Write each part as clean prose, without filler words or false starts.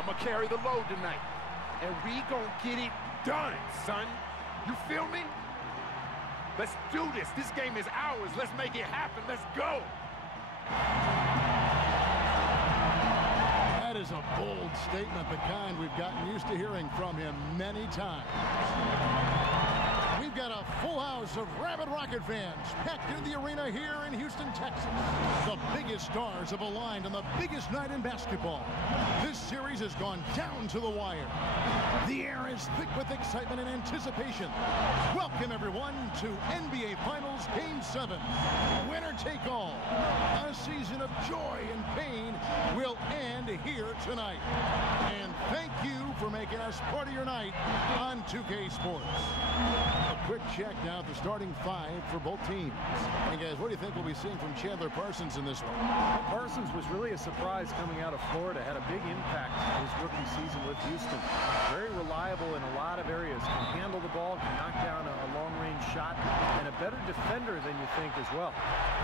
I'm going to carry the load tonight. And we going to get it done, son. You feel me? Let's do this. This game is ours. Let's make it happen. Let's go. That is a bold statement, the kind we've gotten used to hearing from him many times. We've got a full house of rabid Rocket fans packed in the arena here in Houston, Texas. The biggest stars have aligned on the biggest night in basketball. This series has gone down to the wire. The air is thick with excitement and anticipation. Welcome, everyone, to NBA Finals Game 7. Winner take all. A season of joy and pain will end here tonight. And thank you for making us part of your night on 2K Sports. A quick check now at the starting five for both teams. And guys, what do you think we'll be seeing from Chandler Parsons in this one? Parsons was really a surprise coming out of Florida. Had a big impact in his rookie season with Houston. Very reliable in a lot of areas. Can handle the ball, can knock down a long-range shot, and a better defender than you think as well.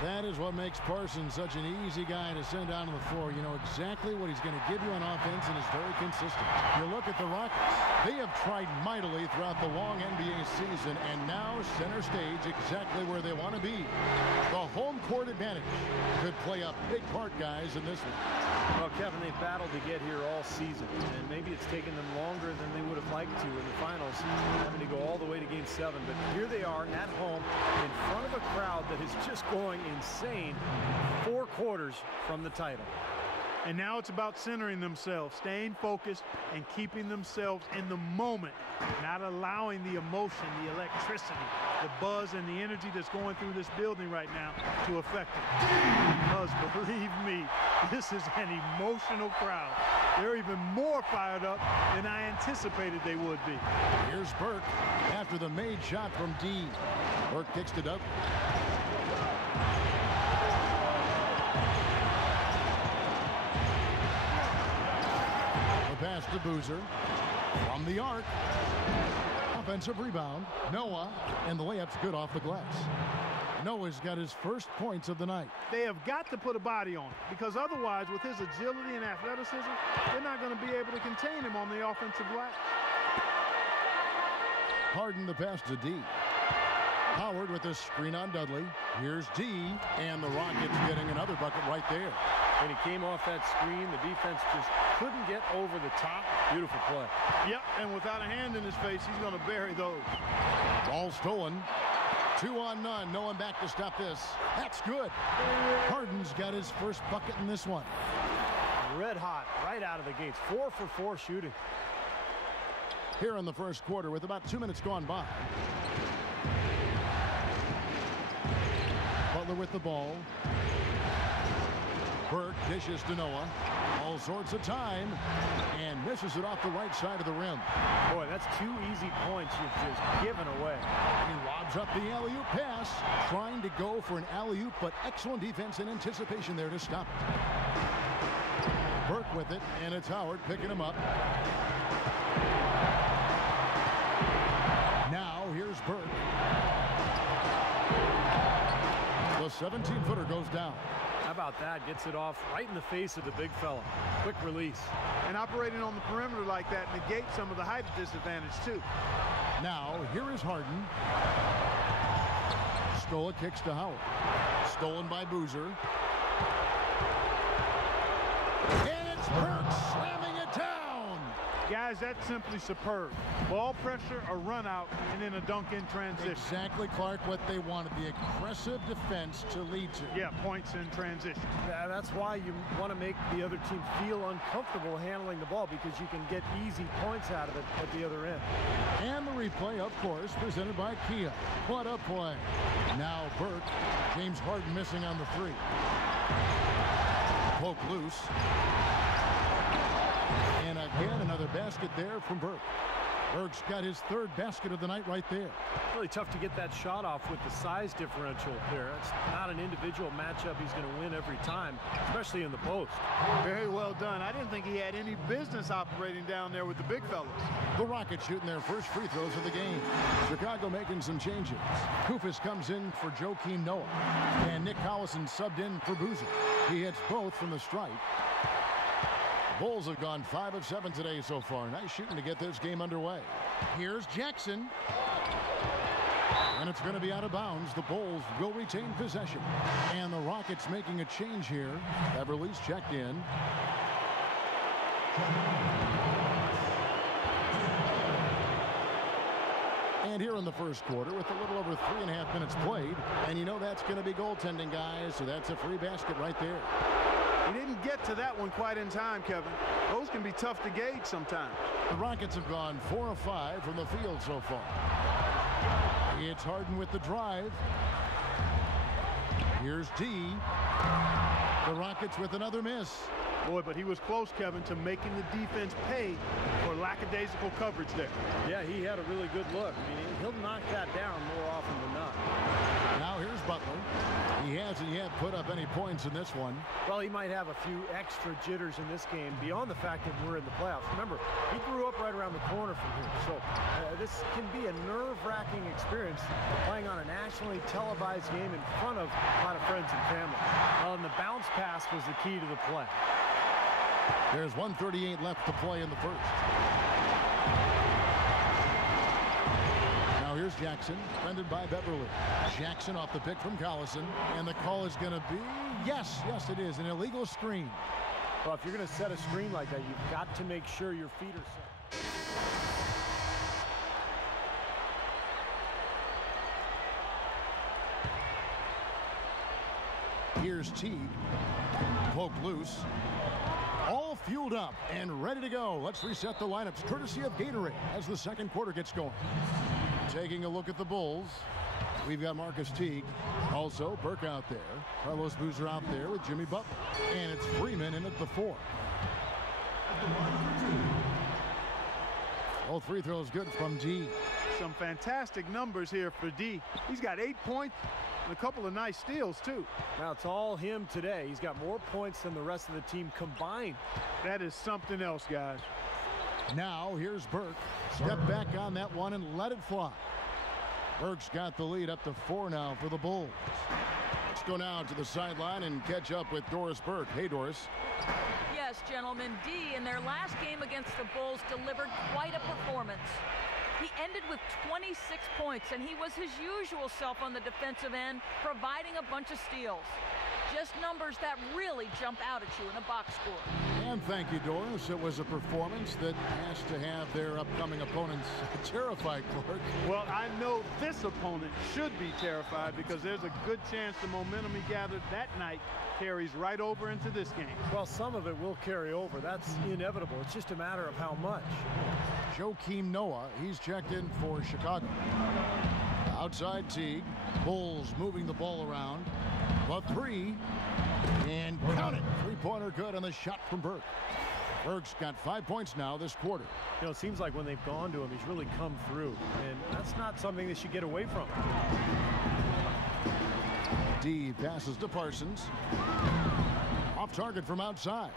That is what makes Parsons such an easy guy to send down to the floor. You know exactly what he's going to give you on offense and is very consistent. You look at the Rockets. They have tried mightily throughout the long NBA season, and now center stage exactly where they want to be. The home court advantage could play a big part, guys, in this one. Well, Kevin, they've battled to get here all season, and maybe it's taken them longer than they would have liked to in the finals, having to go all the way to Game 7. But here they are at home in front of a crowd that is just going insane 4 quarters from the title. And now it's about centering themselves, staying focused, and keeping themselves in the moment, not allowing the emotion, the electricity, the buzz, and the energy that's going through this building right now to affect them. Because believe me, this is an emotional crowd. They're even more fired up than I anticipated they would be. Here's Burke after the made shot from D. Burke kicks it up. Pass to Boozer from the arc. Offensive rebound. Noah, and the layup's good off the glass. Noah's got his first points of the night. They have got to put a body on it, because otherwise, with his agility and athleticism, they're not going to be able to contain him on the offensive glass. Harden the pass to D. Howard with a screen on Dudley. Here's D, and the Rockets getting another bucket right there. When he came off that screen, the defense just couldn't get over the top. Beautiful play. Yep, and without a hand in his face, he's going to bury those. Ball stolen. 2 on none. No one back to stop this. That's good. Harden's got his first bucket in this one. Red hot right out of the gates. 4 for 4 shooting. Here in the first quarter with about 2 minutes gone by. Butler with the ball. Burke dishes to Noah. All sorts of time. And misses it off the right side of the rim. Boy, that's 2 easy points you've just given away. He lobs up the alley-oop pass. Trying to go for an alley-oop, but excellent defense and anticipation there to stop it. Burke with it, and it's Howard picking him up. Now, here's Burke. The 17-footer goes down. How about that? Gets it off right in the face of the big fella. Quick release. And operating on the perimeter like that negates some of the height disadvantage, too. Now, here is Harden. Stola kicks to Howard. Stolen by Boozer. And it's Burke slamming it down. Guys, that's simply superb. Ball pressure, a run out, and then a dunk in transition. Exactly, Clark, what they wanted. The aggressive defense to lead to. Yeah, points in transition. Yeah, that's why you want to make the other team feel uncomfortable handling the ball, because you can get easy points out of it at the other end. And the replay, of course, presented by Kia. What a play. Now Burke. James Harden missing on the 3. Poke loose. And again, another basket there from Burke. Burke's got his 3rd basket of the night right there. Really tough to get that shot off with the size differential there. It's not an individual matchup he's going to win every time, especially in the post. Very well done. I didn't think he had any business operating down there with the big fellas. The Rockets shooting their first free throws of the game. Chicago making some changes. Koufos comes in for Joakim Noah. And Nick Collison subbed in for Boozer. He hits both from the stripe. Bulls have gone 5 of 7 today so far. Nice shooting to get this game underway. Here's Jackson. And it's going to be out of bounds. The Bulls will retain possession. And the Rockets making a change here. Beverly's checked in. And here in the first quarter with a little over 3.5 minutes played. And you know that's going to be goaltending, guys. So that's a free basket right there. He didn't get to that one quite in time, Kevin. Those can be tough to gauge sometimes. The Rockets have gone 4 of 5 from the field so far. It's Harden with the drive. Here's D. The Rockets with another miss. Boy, but he was close, Kevin, to making the defense pay for lackadaisical coverage there. Yeah, he had a really good look. I mean, he'll knock that down more often than not. Now here's Butler. He hasn't yet put up any points in this one. Well, he might have a few extra jitters in this game beyond the fact that we're in the playoffs. Remember, he grew up right around the corner from here. So this can be a nerve-wracking experience playing on a nationally televised game in front of a lot of friends and family. And the bounce pass was the key to the play. There's 1:38 left to play in the first. Now here's Jackson, defended by Beverly. Jackson off the pick from Collison, and the call is going to be, yes, it is, an illegal screen. Well, if you're going to set a screen like that, you've got to make sure your feet are set. Here's Teague, poked loose. All fueled up and ready to go. Let's reset the lineups courtesy of Gatorade as the second quarter gets going. Taking a look at the Bulls, we've got Marcus Teague. Also, Burke out there. Carlos Boozer out there with Jimmy Butler. And it's Freeman in at the 4. All free throws good from D. Some fantastic numbers here for D. He's got 8 points and a couple of nice steals, too. Now, it's all him today. He's got more points than the rest of the team combined. That is something else, guys. Now, here's Burke. Step back on that one and let it fly. Burke's got the lead up to 4 now for the Bulls. Let's go now to the sideline and catch up with Doris Burke. Hey, Doris. Yes, gentlemen. D, in their last game against the Bulls, delivered quite a performance. He ended with 26 points, and he was his usual self on the defensive end, providing a bunch of steals. Just numbers that really jump out at you in a box score. And thank you, Doris. It was a performance that has to have their upcoming opponents terrified, Clark. Well, I know this opponent should be terrified because there's a good chance the momentum he gathered that night carries right over into this game. Well, some of it will carry over. That's inevitable. It's just a matter of how much. Joakim Noah, he's checked in for Chicago. Outside Teague. Bulls moving the ball around. The 3. And count it. Three-pointer good on the shot from Burke. Burke's got 5 points now this quarter. You know, it seems like when they've gone to him, he's really come through. And that's not something they should get away from. D passes to Parsons. Off target from outside.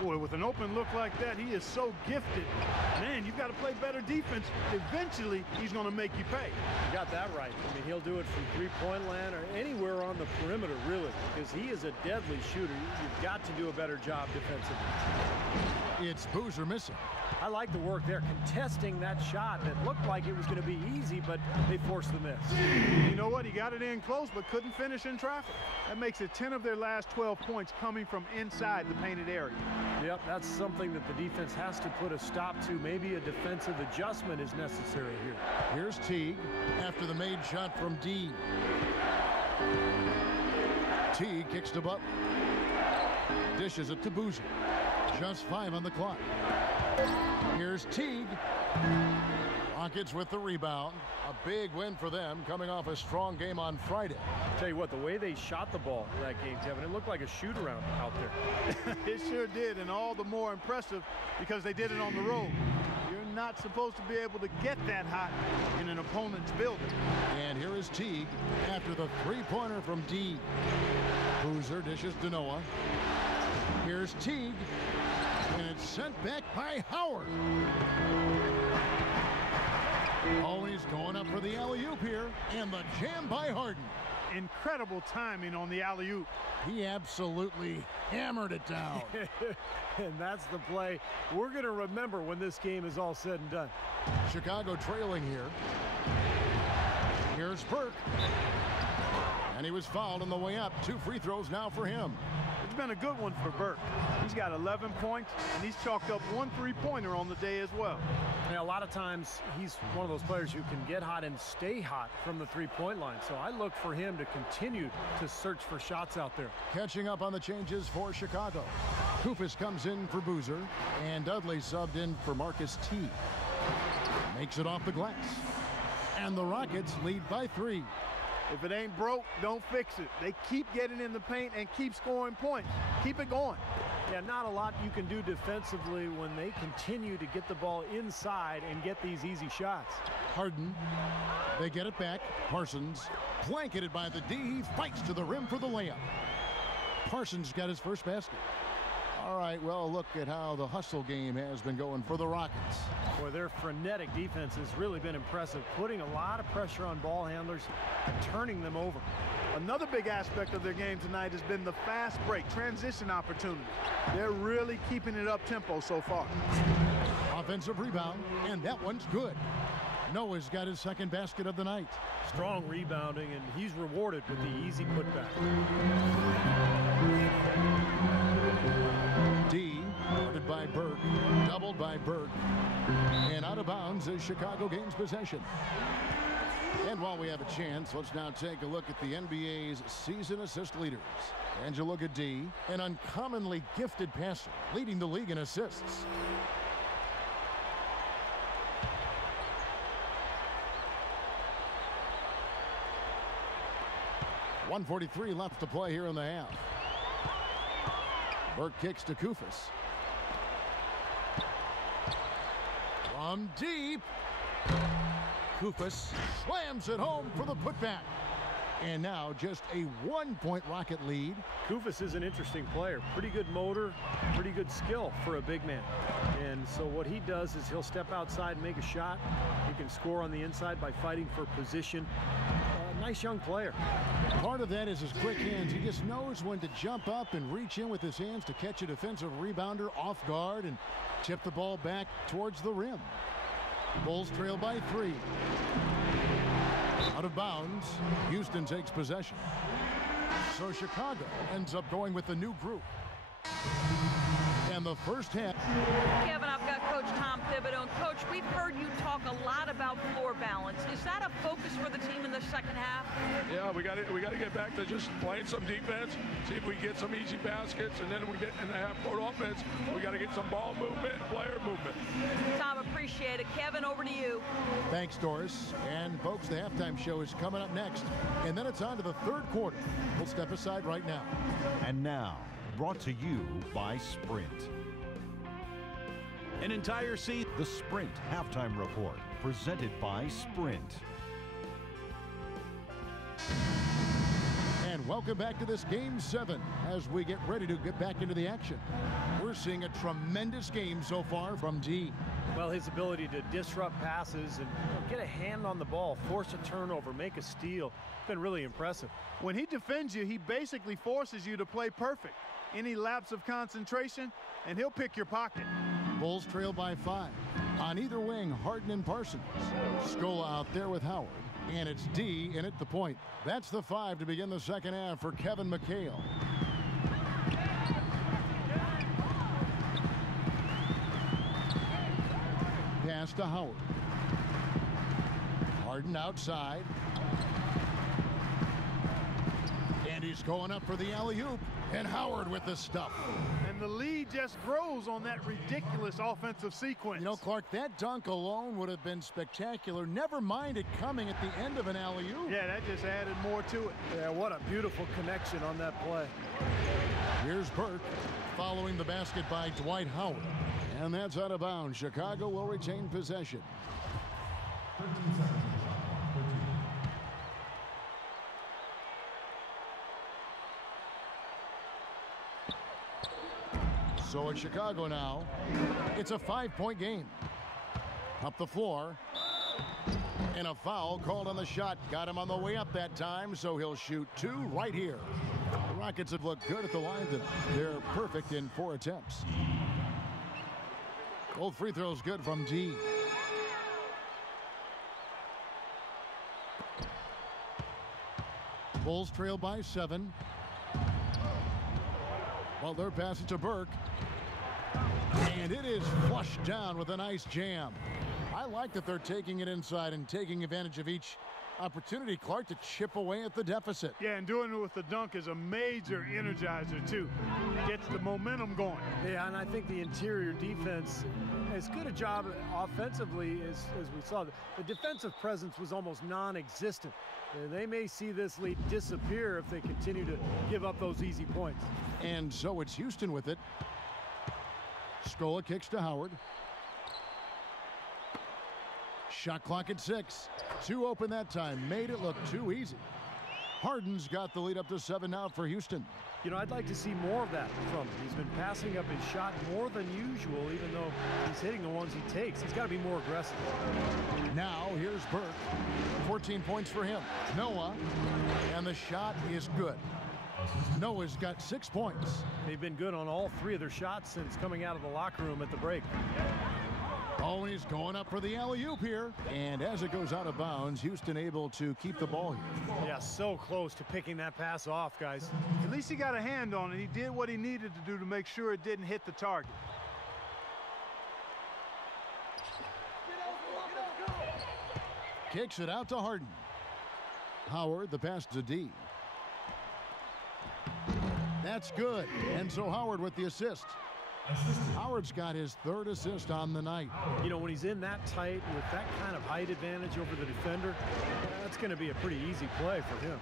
Boy, with an open look like that, he is so gifted. Man, you've got to play better defense. Eventually, he's going to make you pay. You got that right. I mean, he'll do it from three-point land or anywhere on the perimeter, really, because he is a deadly shooter. You've got to do a better job defensively. It's Boozer missing. I like the work there, contesting that shot that looked like it was going to be easy, but they forced the miss. You know what? He got it in close, but couldn't finish in traffic. That makes it 10 of their last 12 points coming from inside the painted area. Yep, that's something that the defense has to put a stop to. Maybe a defensive adjustment is necessary here. Here's Teague after the made shot from D. Teague kicks to Butler. Dishes it to Boozer. Just 5 on the clock. Here's Teague. Rockets with the rebound. A big win for them coming off a strong game on Friday. Tell you what, the way they shot the ball that game, Kevin, it looked like a shoot-around out there. It sure did, and all the more impressive because they did it on the road. You're not supposed to be able to get that hot in an opponent's building. And here is Teague after the three-pointer from D. Boozer dishes to Noah. Here's Teague, and it's sent back by Howard. Oh, he's going up for the alley-oop here, and the jam by Harden. Incredible timing on the alley-oop. He absolutely hammered it down. And that's the play we're going to remember when this game is all said and done. Chicago trailing here. Here's Burke. And he was fouled on the way up. 2 free throws now for him. It's been a good one for Burke. He's got 11 points, and he's chalked up 1 3-pointer on the day as well. You know, a lot of times he's one of those players who can get hot and stay hot from the three-point line. So I look for him to continue to search for shots out there. Catching up on the changes for Chicago. Kufis comes in for Boozer, and Dudley subbed in for Marcus T. Makes it off the glass. And the Rockets lead by 3. If it ain't broke, don't fix it. They keep getting in the paint and keep scoring points. Keep it going. Yeah, not a lot you can do defensively when they continue to get the ball inside and get these easy shots. Harden, they get it back. Parsons, blanketed by the D. He fights to the rim for the layup. Parsons got his first basket. All right, well, look at how the hustle game has been going for the Rockets. Boy, their frenetic defense has really been impressive, putting a lot of pressure on ball handlers and turning them over. Another big aspect of their game tonight has been the fast break, transition opportunity. They're really keeping it up-tempo so far. Offensive rebound, and that one's good. Noah's got his second basket of the night. Strong rebounding, and he's rewarded with the easy putback. D, guarded by Burke, doubled by Burke, and out of bounds as Chicago gains possession. And while we have a chance, let's now take a look at the NBA's season assist leaders. Angelo D, an uncommonly gifted passer, leading the league in assists. .143 left to play here in the half. Burke kicks to Kufis. From deep. Kufis slams it home for the putback. And now just a 1-point Rocket lead. Kufis is an interesting player. Pretty good motor, pretty good skill for a big man. And so what he does is he'll step outside and make a shot. He can score on the inside by fighting for position. Nice young player. Part of that is his quick hands. He just knows when to jump up and reach in with his hands to catch a defensive rebounder off guard and tip the ball back towards the rim. Bulls trail by 3. Out of bounds, Houston takes possession. So Chicago ends up going with the new group. And the first half. Kevin, I've got Coach Tom Thibodeau. Coach, we've heard you talk a lot about floor balance. Is that a focus for the team in the second half? Yeah, we got to get back to just playing some defense, see if we can get some easy baskets, and then we get in the half-court offense. We got to get some ball movement and player movement. Tom, appreciate it. Kevin, over to you. Thanks, Doris. And folks, the halftime show is coming up next. And then it's on to the third quarter. We'll step aside right now. And now, brought to you by Sprint. An entire season. The Sprint Halftime Report, presented by Sprint. And welcome back to this Game 7 as we get ready to get back into the action. We're seeing a tremendous game so far from D. Well, his ability to disrupt passes and get a hand on the ball, force a turnover, make a steal, been really impressive. When he defends you, he basically forces you to play perfect. Any lapse of concentration, and he'll pick your pocket. Bulls trail by 5. On either wing, Harden and Parsons. Scola out there with Howard. And it's D in at the point. That's the 5 to begin the second half for Kevin McHale. Pass to Howard. Harden outside. And he's going up for the alley-oop. And Howard with the stuff. And the lead just grows on that ridiculous offensive sequence. You know, Clark, that dunk alone would have been spectacular. Never mind it coming at the end of an alley-oop. Yeah, that just added more to it. Yeah, what a beautiful connection on that play. Here's Burke following the basket by Dwight Howard. And that's out of bounds. Chicago will retain possession. So in Chicago now, it's a 5-point game. Up the floor. And a foul called on the shot. Got him on the way up that time, so he'll shoot 2 right here. The Rockets have looked good at the line tonight. They're perfect in 4 attempts. Both free throws good from D. Bulls trail by 7. Butler passes to Burke. And it is flushed down with a nice jam. I like that they're taking it inside and taking advantage of each opportunity, Clark, to chip away at the deficit. Yeah, and doing it with the dunk is a major energizer, too. Gets the momentum going. Yeah, and I think the interior defense, as good a job offensively as we saw. The defensive presence was almost non-existent. They may see this lead disappear if they continue to give up those easy points. And so it's Houston with it. Scola kicks to Howard. Shot clock at 6. 2 open that time. Made it look too easy. Harden's got the lead up to 7 now for Houston. You know, I'd like to see more of that from him. He's been passing up his shot more than usual, even though he's hitting the ones he takes. He's got to be more aggressive. Now here's Burke. 14 points for him. Noah. And the shot is good. Noah's got 6 points. They've been good on all 3 of their shots since coming out of the locker room at the break. Oh, and he's going up for the alley-oop here. And as it goes out of bounds, Houston able to keep the ball here. Yeah, so close to picking that pass off, guys. At least he got a hand on it. He did what he needed to do to make sure it didn't hit the target. Kicks it out to Harden. Howard, the pass to D. That's good. And so Howard with the assist. Howard's got his 3rd assist on the night. You know, when he's in that tight with that kind of height advantage over the defender, that's going to be a pretty easy play for him.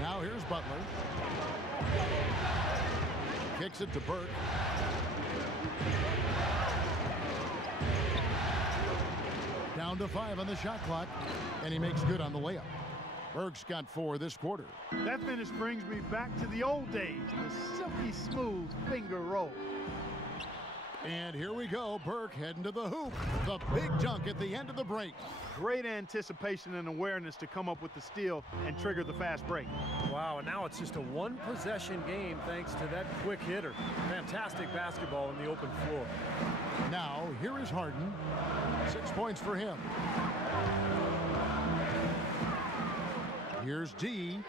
Now here's Butler. Kicks it to Burke. Down to 5 on the shot clock, and he makes good on the layup. Burke's got 4 this quarter. That finish brings me back to the old days, the silky smooth finger roll. And here we go. Burke heading to the hoop. The big dunk at the end of the break. Great anticipation and awareness to come up with the steal and trigger the fast break. Wow, and now it's just a 1-possession game thanks to that quick hitter. Fantastic basketball in the open floor. Now, here is Harden. 6 points for him. Here's D.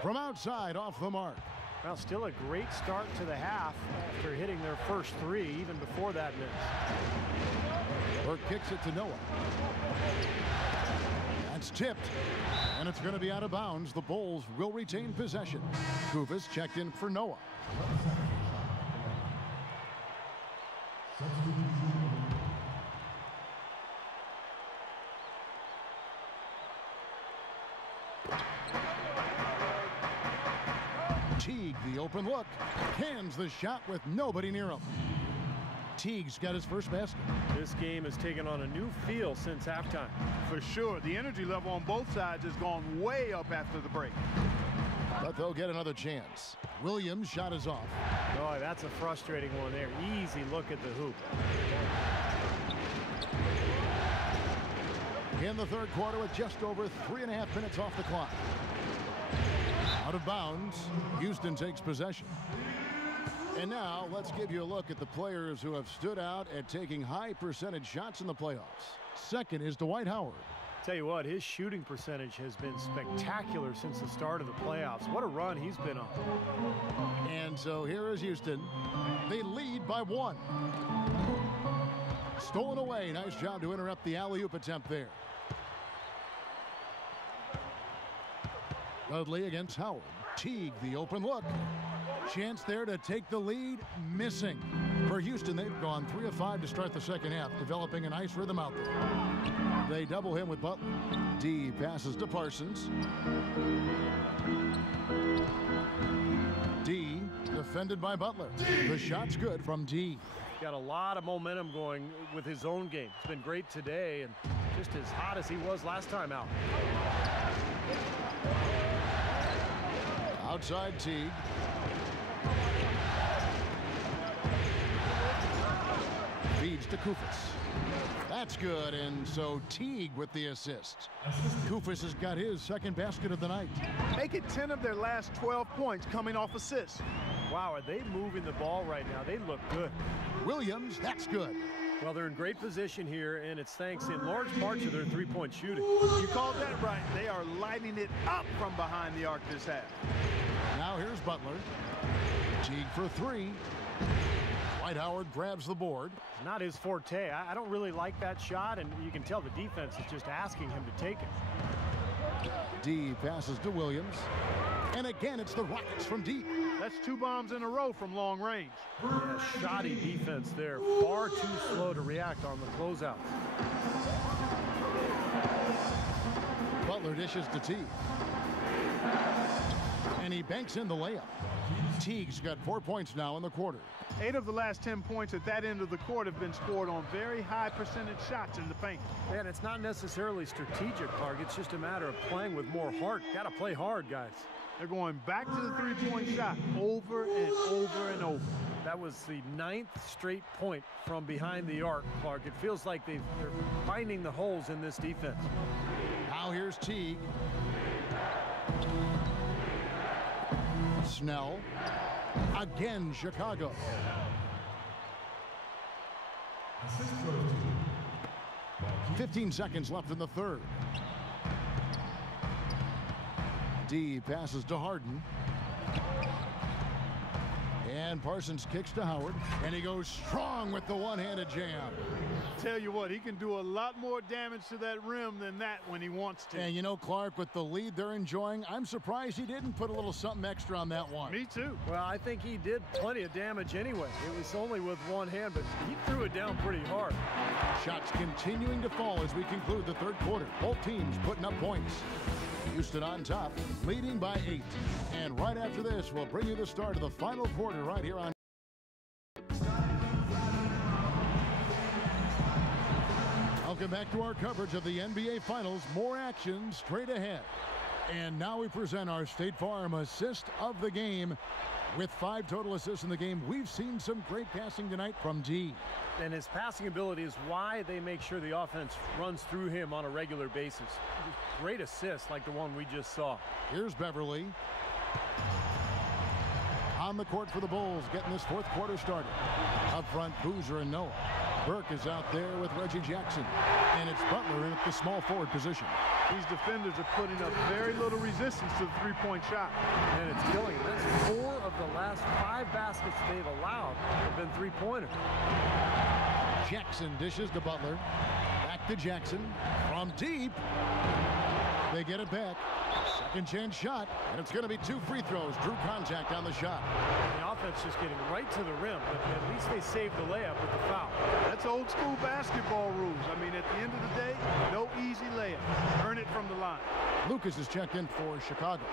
From outside, off the mark. Well, still a great start to the half after hitting their first 3, even before that miss. Burke kicks it to Noah. That's tipped, and it's going to be out of bounds. The Bulls will retain possession. Kufis checked in for Noah. Teague, the open look, cans the shot with nobody near him. Teague's got his first basket. This game has taken on a new feel since halftime. For sure, the energy level on both sides has gone way up after the break. But they'll get another chance. Williams' shot is off. Oh, that's a frustrating one there. Easy look at the hoop. In the 3rd quarter with just over 3.5 minutes off the clock. Out of bounds, Houston takes possession. And now let's give you a look at the players who have stood out at taking high percentage shots in the playoffs. Second is Dwight Howard. Tell you what, his shooting percentage has been spectacular since the start of the playoffs. What a run he's been on. And so here is Houston. They lead by 1. Stolen away. Nice job to interrupt the alley-oop attempt there. Dudley against Howard. Teague, the open look. Chance there to take the lead. Missing. For Houston, they've gone 3 of 5 to start the second half, developing a nice rhythm out there. They double him with Butler. D passes to Parsons. D defended by Butler. The shot's good from D. Got a lot of momentum going with his own game. It's been great today and just as hot as he was last time out. Outside Teague. Feeds to Kufis. That's good, and so Teague with the assist. Koufos has got his second basket of the night. Make it 10 of their last 12 points coming off assists. Wow, are they moving the ball right now? They look good. Williams, that's good. Well, they're in great position here, and it's thanks in large part to their three-point shooting. You called that right. They are lighting it up from behind the arc this half. Now here's Butler. Teague for three. Dwight Howard grabs the board. Not his forte. I don't really like that shot, and you can tell the defense is just asking him to take it. D passes to Williams. And again, it's the Rockets from deep. That's 2 bombs in a row from long range. Yeah, shoddy defense there. Far too slow to react on the closeouts. Butler dishes to Teague. And he banks in the layup. Teague's got 4 points now in the quarter. 8 of the last 10 points at that end of the court have been scored on very high percentage shots in the paint. Man, it's not necessarily strategic, Clark. It's just a matter of playing with more heart. Got to play hard, guys. They're going back to the three-point shot over and over and over. That was the 9th straight point from behind the arc, Clark. It feels like they're finding the holes in this defense. Now here's Teague. Snell. Again, Chicago. 15 seconds left in the third. D passes to Harden. And Parsons kicks to Howard. And he goes strong with the one-handed jam. Tell you what, he can do a lot more damage to that rim than that when he wants to. And you know, Clark, with the lead they're enjoying, I'm surprised he didn't put a little something extra on that one. Me too. Well, I think he did plenty of damage anyway. It was only with one hand, but he threw it down pretty hard. Shots continuing to fall as we conclude the third quarter. Both teams putting up points. Houston on top, leading by 8. And right after this, we'll bring you the start of the final quarter right here on. Welcome back to our coverage of the NBA Finals. More action straight ahead. And now we present our State Farm assist of the game. With 5 total assists in the game, we've seen some great passing tonight from D. And his passing ability is why they make sure the offense runs through him on a regular basis. Great assists like the one we just saw. Here's Beverly. On the court for the Bulls, getting this fourth quarter started. Up front, Boozer and Noah. Burke is out there with Reggie Jackson. And it's Butler in at the small forward position. These defenders are putting up very little resistance to the three-point shot. And it's killing them. That's 4 of the last 5 baskets they've allowed have been three-pointers. Jackson dishes to Butler. Back to Jackson. From deep. They get it back. Second chance shot. And it's going to be 2 free throws. Drew contact on the shot. The offense just getting right to the rim, but at least they saved the layup with the foul. That's old school basketball rules. I mean, at the end of the day, no easy layup. Earn it from the line. Lucas is checked in for Chicago.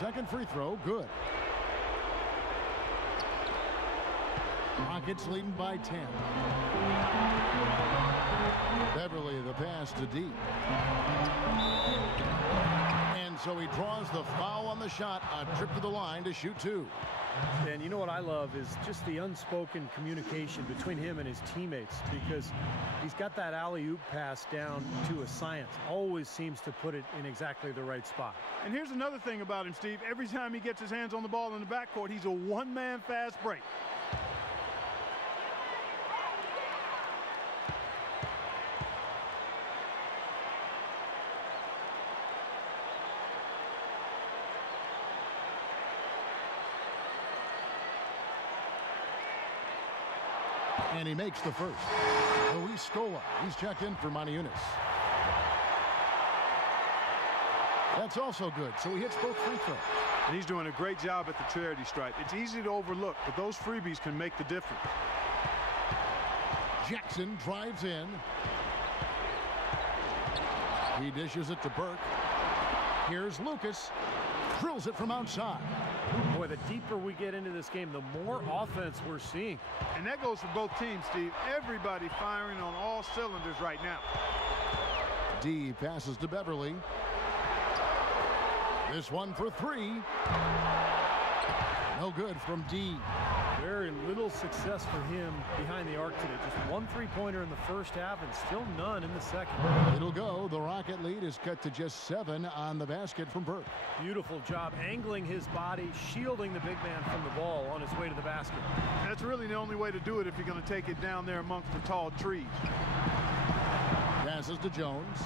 Second free throw, good. Rockets leading by 10. Beverly, the pass to D. And so he draws the foul on the shot. A trip to the line to shoot 2. And you know what I love is just the unspoken communication between him and his teammates, because he's got that alley-oop pass down to a science. Always seems to put it in exactly the right spot. And here's another thing about him, Steve. Every time he gets his hands on the ball in the backcourt, he's a one-man fast break. And he makes the first. Luis Scola, he's checked in for Monty Eunice. That's also good, so he hits both free throws. And he's doing a great job at the charity stripe. It's easy to overlook, but those freebies can make the difference. Jackson drives in. He dishes it to Burke. Here's Lucas. Drills it from outside. Boy, the deeper we get into this game, the more offense we're seeing. And that goes for both teams, Steve. Everybody firing on all cylinders right now. D passes to Beverly. This one for three. No good from D. Very little success for him behind the arc today. Just one three-pointer in the first half and still none in the second. It'll go. The Rocket lead is cut to just 7 on the basket from Burke. Beautiful job angling his body, shielding the big man from the ball on his way to the basket. That's really the only way to do it if you're going to take it down there amongst the tall trees. Passes to Jones.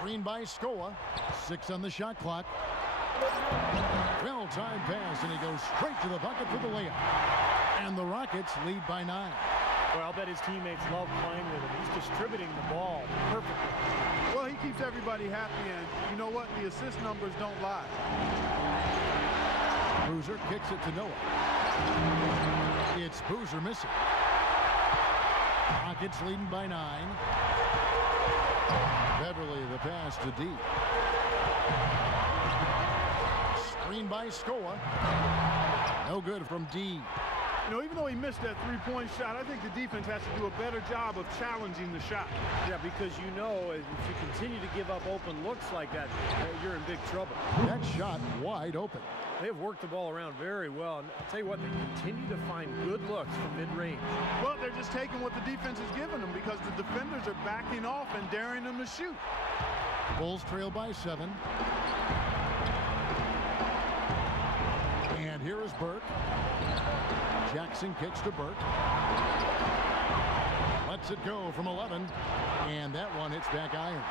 Screen by Scoa. 6 on the shot clock. Well-timed pass, and he goes straight to the bucket for the layup. And the Rockets lead by 9. Well, I'll bet his teammates love playing with him. He's distributing the ball perfectly. Well, he keeps everybody happy, and you know what? The assist numbers don't lie. Boozer kicks it to Noah. It's Boozer missing. Rockets leading by 9. Beverly the pass to D. Screen by Scoa. No good from D. You know, even though he missed that three-point shot, I think the defense has to do a better job of challenging the shot. Yeah, because you know if you continue to give up open looks like that, you're in big trouble. That shot wide open. They've worked the ball around very well. And I'll tell you what, they continue to find good looks from mid-range. Well, they're just taking what the defense is giving them because the defenders are backing off and daring them to shoot. Bulls trail by 7. And here is Burke. Jackson kicks to Burke. Lets it go from 11. And that one hits back iron.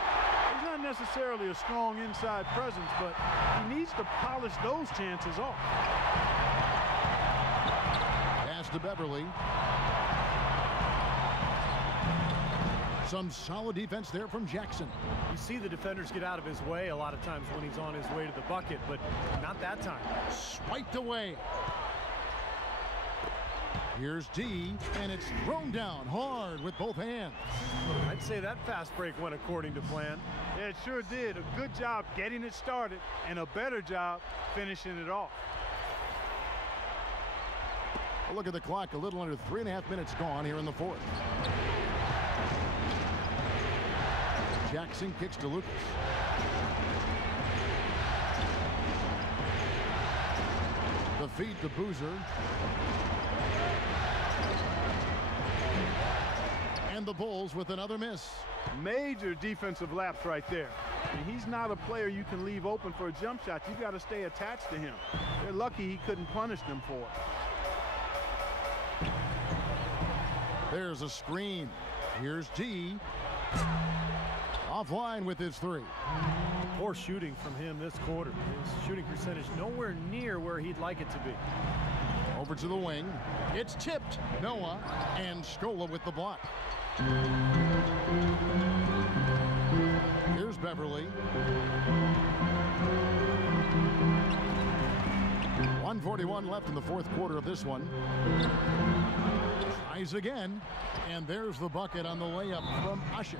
He's not necessarily a strong inside presence, but he needs to polish those chances off. Pass to Beverly. Some solid defense there from Jackson. You see the defenders get out of his way a lot of times when he's on his way to the bucket, but not that time. Swiped away. Here's D, and it's thrown down hard with both hands. I'd say that fast break went according to plan. Yeah, it sure did. A good job getting it started and a better job finishing it off. A look at the clock, a little under 3.5 minutes gone here in the fourth. Jackson kicks to Lucas. The feed to Boozer. And the Bulls with another miss. Major defensive lapse right there. And he's not a player you can leave open for a jump shot. You've got to stay attached to him. They're lucky he couldn't punish them for it. There's a screen. Here's D. Offline with his 3. Poor shooting from him this quarter. His shooting percentage nowhere near where he'd like it to be. Over to the wing. It's tipped. Noah and Scola with the block. Here's Beverly. 1:41 left in the fourth quarter of this one. Tries again, and there's the bucket on the layup from Usher.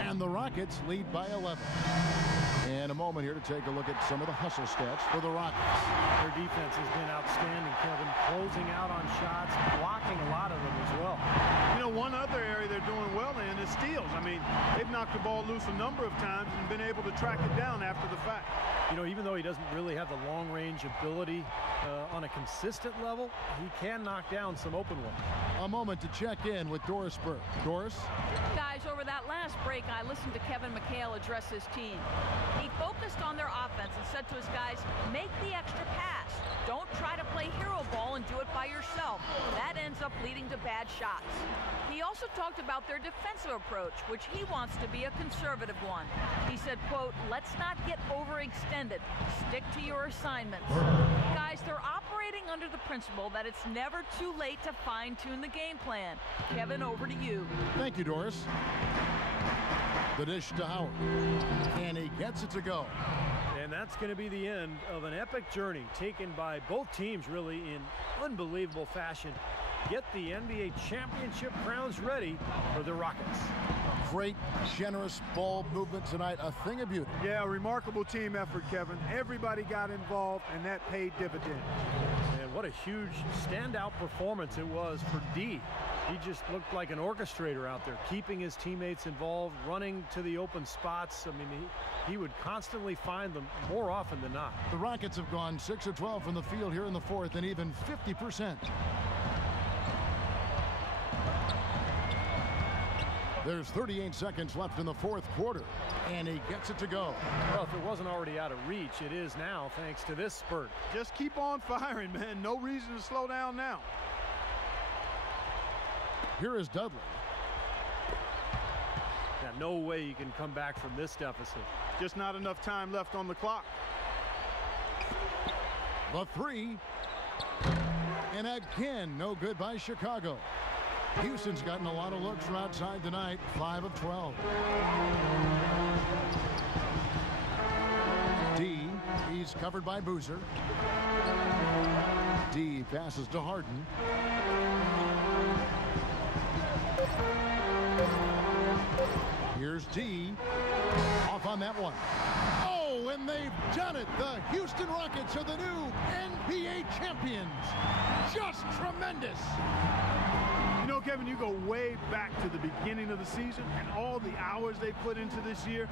And the Rockets lead by 11. And a moment here to take a look at some of the hustle stats for the Rockets. Their defense has been outstanding, Kevin, closing out on shots, blocking a lot of them as well. You know, one other area they're doing well in is steals. I mean, they've knocked the ball loose a number of times and been able to track it down after the fact. You know, even though he doesn't really have the long-range ability on a consistent level, he can knock down some open ones. A moment to check in with Doris Burke. Doris? Guys, over that last break, I listened to Kevin McHale address his team. He focused on their offense and said to his guys, make the extra pass. Don't try to play hero ball and do it by yourself. That ends up leading to bad shots. He also talked about their defensive approach, which he wants to be a conservative one. He said, quote, let's not get overextended. Stick to your assignments. Guys, they're operating under the principle that it's never too late to fine-tune the game plan. Kevin, over to you. Thank you, Doris. The dish to Howard. And he gets it to go. And that's going to be the end of an epic journey taken by both teams really in unbelievable fashion. get the NBA championship crowns ready for the Rockets. Great, generous ball movement tonight. A thing of beauty. Yeah, remarkable team effort, Kevin. Everybody got involved, and that paid dividends. And what a huge standout performance it was for D. He just looked like an orchestrator out there, keeping his teammates involved, running to the open spots. I mean, he would constantly find them more often than not. The Rockets have gone 6 of 12 from the field here in the fourth, and even 50%. There's 38 seconds left in the fourth quarter, and he gets it to go. Well, if it wasn't already out of reach, it is now thanks to this spurt. Just keep on firing, man. No reason to slow down now. Here is Dudley. Yeah, no way you can come back from this deficit. Just not enough time left on the clock. The three. And again, no good by Chicago. Houston's gotten a lot of looks from outside tonight, 5 of 12. D, he's covered by Boozer. D passes to Harden. Here's D, off on that one. Oh, and they've done it. The Houston Rockets are the new NBA champions. Just tremendous. You know, Kevin, you go way back to the beginning of the season and all the hours they put into this year.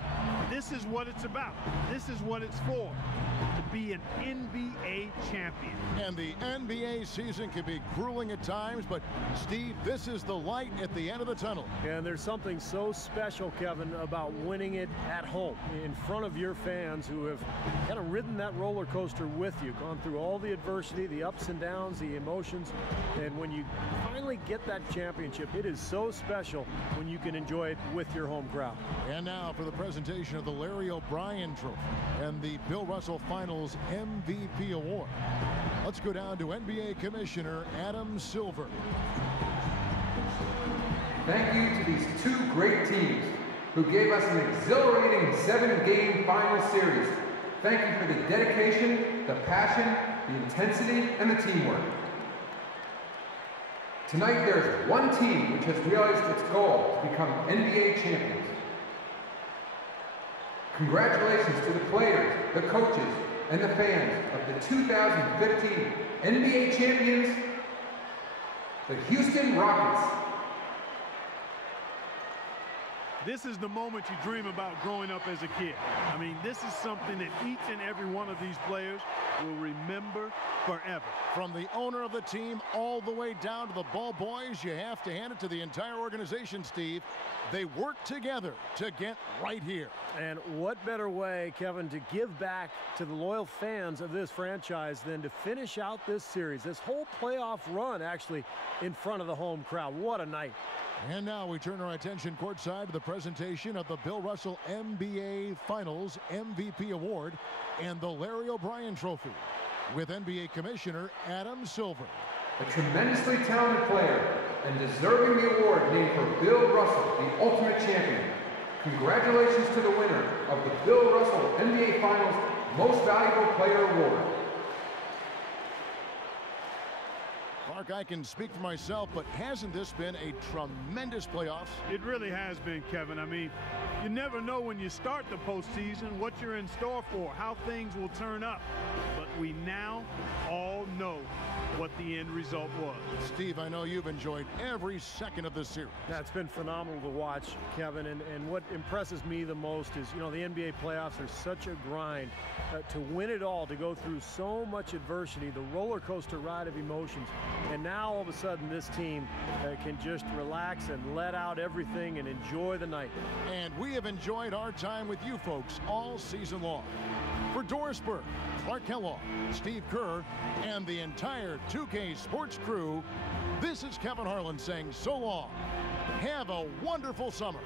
This is what it's about. This is what it's for, to be an NBA champion. And the NBA season can be grueling at times, but Steve, this is the light at the end of the tunnel. And there's something so special, Kevin, about winning it at home in front of your fans who have kind of ridden that roller coaster with you, gone through all the adversity, the ups and downs, the emotions. And when you finally get that championship, it is so special when you can enjoy it with your home crowd. And now for the presentation of the Larry O'Brien Trophy and the Bill Russell Finals MVP Award. Let's go down to NBA Commissioner Adam Silver. Thank you to these two great teams who gave us an exhilarating 7-game final series. Thank you for the dedication, the passion, the intensity, and the teamwork. Tonight there's one team which has realized its goal to become NBA champions. Congratulations to the players, the coaches, and the fans of the 2015 NBA champions, the Houston Rockets. This is the moment you dream about growing up as a kid. I mean, this is something that each and every one of these players will remember forever. From the owner of the team all the way down to the ball boys, you have to hand it to the entire organization, Steve. They work together to get right here. And what better way, Kevin, to give back to the loyal fans of this franchise than to finish out this series, this whole playoff run, actually, in front of the home crowd. What a night. And now we turn our attention courtside to the presentation of the Bill Russell NBA Finals MVP Award and the Larry O'Brien Trophy with NBA Commissioner Adam Silver. A tremendously talented player and deserving the award named for Bill Russell, the ultimate champion. Congratulations to the winner of the Bill Russell NBA Finals Most Valuable Player Award. Mark, I can speak for myself, but hasn't this been a tremendous playoffs? It really has been, Kevin. I mean, you never know when you start the postseason what you're in store for, how things will turn up. But we now all know what the end result was. Steve, I know you've enjoyed every second of this series. That's been phenomenal to watch, Kevin, and what impresses me the most is, you know, the NBA playoffs are such a grind to win it all, to go through so much adversity, the roller coaster ride of emotions, and now all of a sudden this team can just relax and let out everything and enjoy the night. And we have enjoyed our time with you folks all season long. For Doris Burke, Clark Kellogg, Steve Kerr, and the entire 2K Sports crew, this is Kevin Harlan saying so long. Have a wonderful summer.